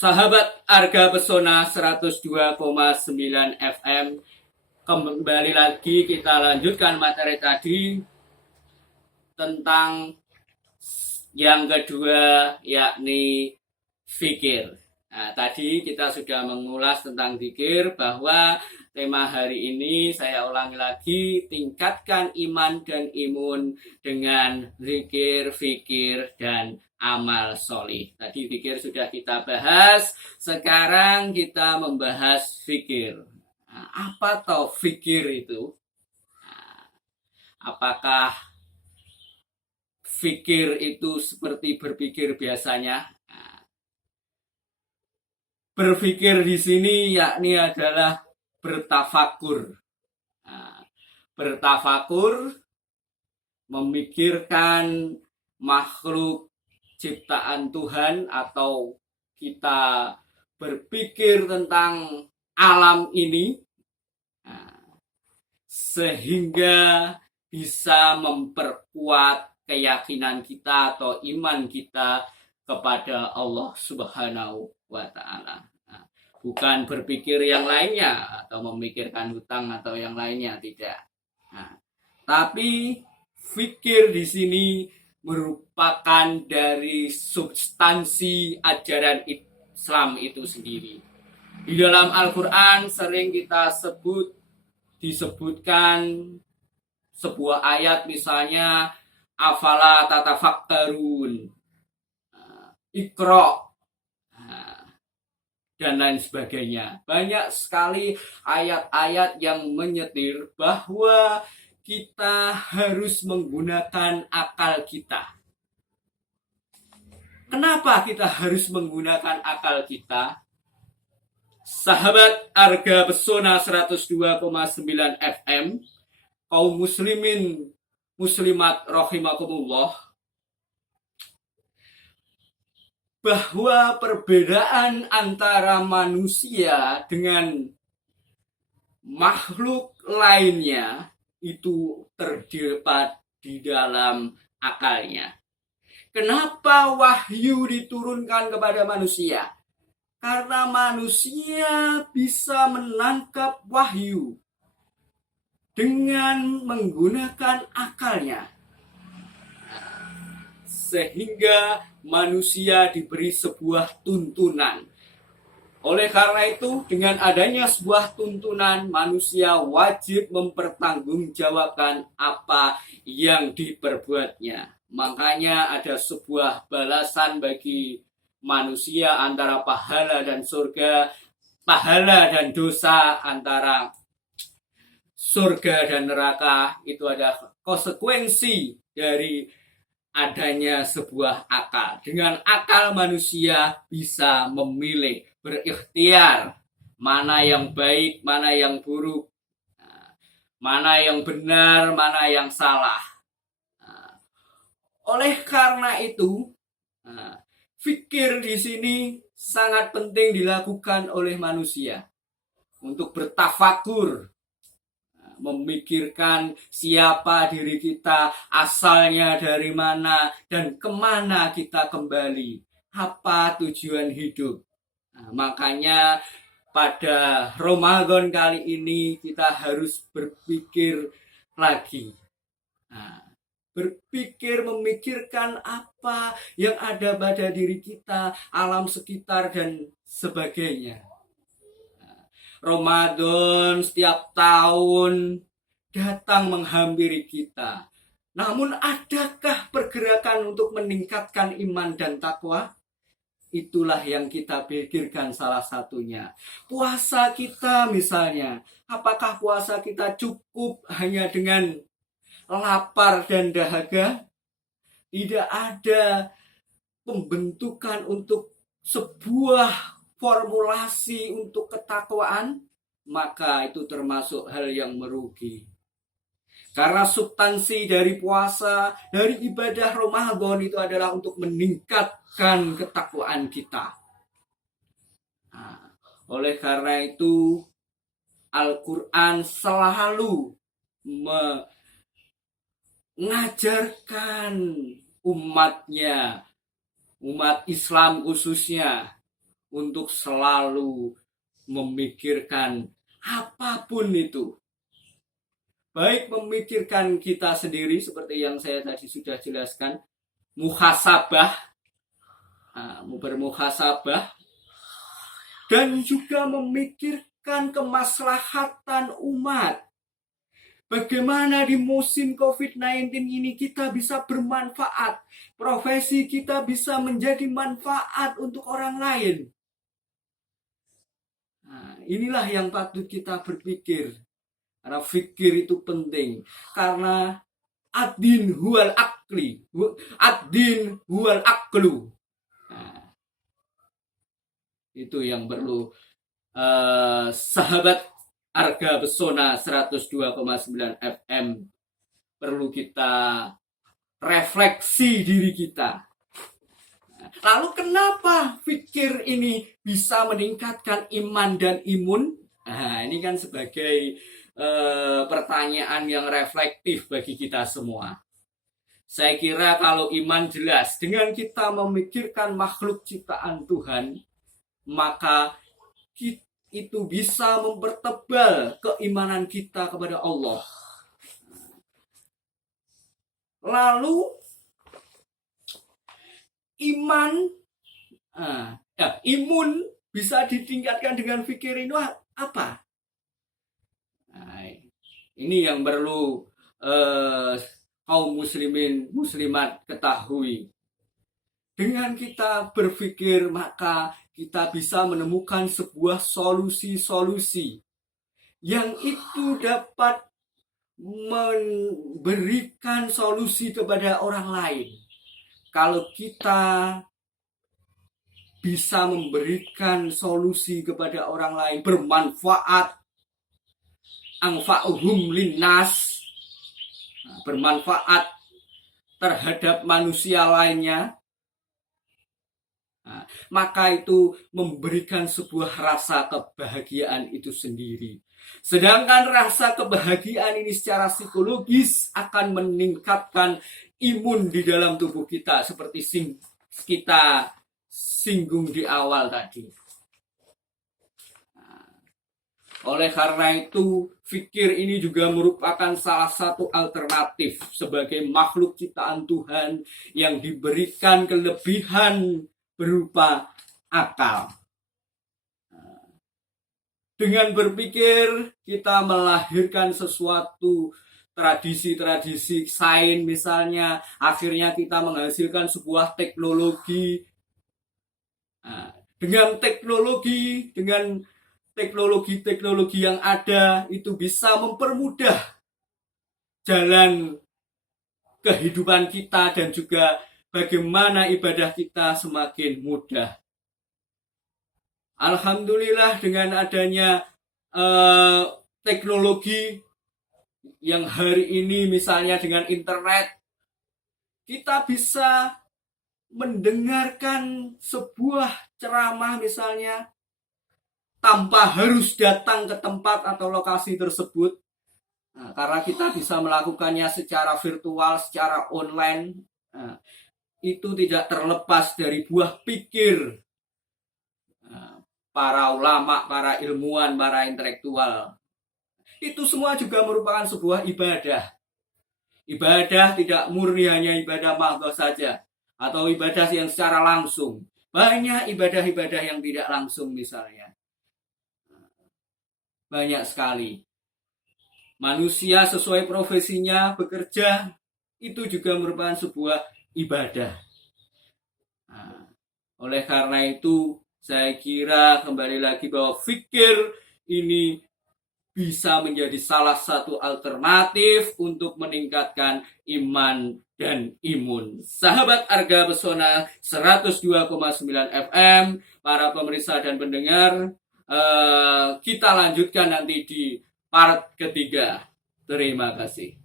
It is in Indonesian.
Sahabat Arga Pesona 102,9 FM, kembali lagi kita lanjutkan materi tadi tentang yang kedua, yakni fikir. Nah, tadi kita sudah mengulas tentang fikir, bahwa tema hari ini saya ulangi lagi, tingkatkan iman dan imun dengan zikir, fikir, dan amal solih. Tadi fikir sudah kita bahas, sekarang kita membahas fikir. Nah, apa toh fikir itu? Nah, apakah fikir itu seperti berpikir biasanya? Nah, berpikir di sini yakni adalah bertafakur. Nah, bertafakur memikirkan makhluk ciptaan Tuhan, atau kita berpikir tentang alam ini, sehingga bisa memperkuat keyakinan kita atau iman kita kepada Allah Subhanahu wa Ta'ala. Bukan berpikir yang lainnya atau memikirkan hutang atau yang lainnya, tidak. Tapi fikir di sini merupakan dari substansi ajaran Islam itu sendiri. Di dalam Al-Quran sering kita disebutkan sebuah ayat, misalnya afala tatafakkarun, Iqra, dan lain sebagainya. Banyak sekali ayat-ayat yang menyetir bahwa kita harus menggunakan akal kita. Kenapa kita harus menggunakan akal kita? Sahabat Arga Pesona 102,9 FM, kaum muslimin muslimat rahimakumullah, bahwa perbedaan antara manusia dengan makhluk lainnya itu terdapat di dalam akalnya. Kenapa wahyu diturunkan kepada manusia? Karena manusia bisa menangkap wahyu dengan menggunakan akalnya, sehingga manusia diberi sebuah tuntunan. Oleh karena itu, dengan adanya sebuah tuntunan, manusia wajib mempertanggungjawabkan apa yang diperbuatnya. Makanya ada sebuah balasan bagi manusia antara pahala dan surga, pahala dan dosa, antara surga dan neraka. Itu ada konsekuensi dari adanya sebuah akal. Dengan akal manusia bisa memilih, berikhtiar mana yang baik, mana yang buruk, mana yang benar, mana yang salah. Oleh karena itu, fikir di sini sangat penting dilakukan oleh manusia untuk bertafakur, memikirkan siapa diri kita, asalnya dari mana, dan kemana kita kembali, apa tujuan hidup. Makanya pada Ramadan kali ini kita harus berpikir lagi. Berpikir, memikirkan apa yang ada pada diri kita, alam sekitar, dan sebagainya. Ramadan setiap tahun datang menghampiri kita. Namun adakah pergerakan untuk meningkatkan iman dan takwa? Itulah yang kita pikirkan salah satunya. Puasa kita misalnya, apakah puasa kita cukup hanya dengan lapar dan dahaga? Tidak ada pembentukan untuk sebuah formulasi untuk ketakwaan, maka itu termasuk hal yang merugi. Karena substansi dari puasa, dari ibadah Ramadan itu adalah untuk meningkatkan ketakwaan kita. Oleh karena itu, Al-Quran selalu mengajarkan umatnya, umat Islam khususnya, untuk selalu memikirkan apapun itu. Baik memikirkan kita sendiri seperti yang saya tadi sudah jelaskan, muhasabah, bermuhasabah, dan juga memikirkan kemaslahatan umat. Bagaimana di musim COVID-19 ini kita bisa bermanfaat, profesi kita bisa menjadi manfaat untuk orang lain. Nah, inilah yang patut kita berpikir. Karena fikir itu penting. Karena ad-din huwal akli. Ad-din huwal aklu. Nah, itu yang perlu sahabat Arga Pesona 102,9 FM perlu kita refleksi diri kita. Lalu kenapa fikir ini bisa meningkatkan iman dan imun? Nah, ini kan sebagai pertanyaan yang reflektif bagi kita semua. Saya kira kalau iman jelas, dengan kita memikirkan makhluk ciptaan Tuhan, maka itu bisa mempertebal keimanan kita kepada Allah. Lalu imun bisa ditingkatkan dengan fikir ini apa? Nah, ini yang perlu kaum muslimat ketahui. Dengan kita berpikir, maka kita bisa menemukan sebuah solusi-solusi yang itu dapat memberikan solusi kepada orang lain. Kalau kita bisa memberikan solusi kepada orang lain, bermanfaat, anfa'uhum linnas, bermanfaat terhadap manusia lainnya, maka itu memberikan sebuah rasa kebahagiaan itu sendiri. Sedangkan rasa kebahagiaan ini secara psikologis akan meningkatkan imun di dalam tubuh kita, seperti kita singgung di awal tadi. Oleh karena itu, fikir ini juga merupakan salah satu alternatif sebagai makhluk ciptaan Tuhan yang diberikan kelebihan berupa akal. Dengan berpikir, kita melahirkan sesuatu tradisi-tradisi sains misalnya, akhirnya kita menghasilkan sebuah teknologi. Dengan teknologi yang ada itu bisa mempermudah jalan kehidupan kita dan juga bagaimana ibadah kita semakin mudah. Alhamdulillah dengan adanya teknologi yang hari ini misalnya dengan internet, kita bisa mendengarkan sebuah ceramah misalnya tanpa harus datang ke tempat atau lokasi tersebut. Karena kita bisa melakukannya secara virtual, secara online, itu tidak terlepas dari buah pikir para ulama, para ilmuwan, para intelektual. Itu semua juga merupakan sebuah ibadah. Ibadah tidak murni hanya ibadah mahdhah saja, atau ibadah yang secara langsung. Banyak ibadah-ibadah yang tidak langsung misalnya. Banyak sekali. Manusia sesuai profesinya bekerja, itu juga merupakan sebuah ibadah. Oleh karena itu, saya kira kembali lagi bahwa fikir ini bisa menjadi salah satu alternatif untuk meningkatkan iman dan imun. Sahabat Arga Pesona 102,9 FM, para pemirsa dan pendengar, kita lanjutkan nanti di part ketiga. Terima kasih.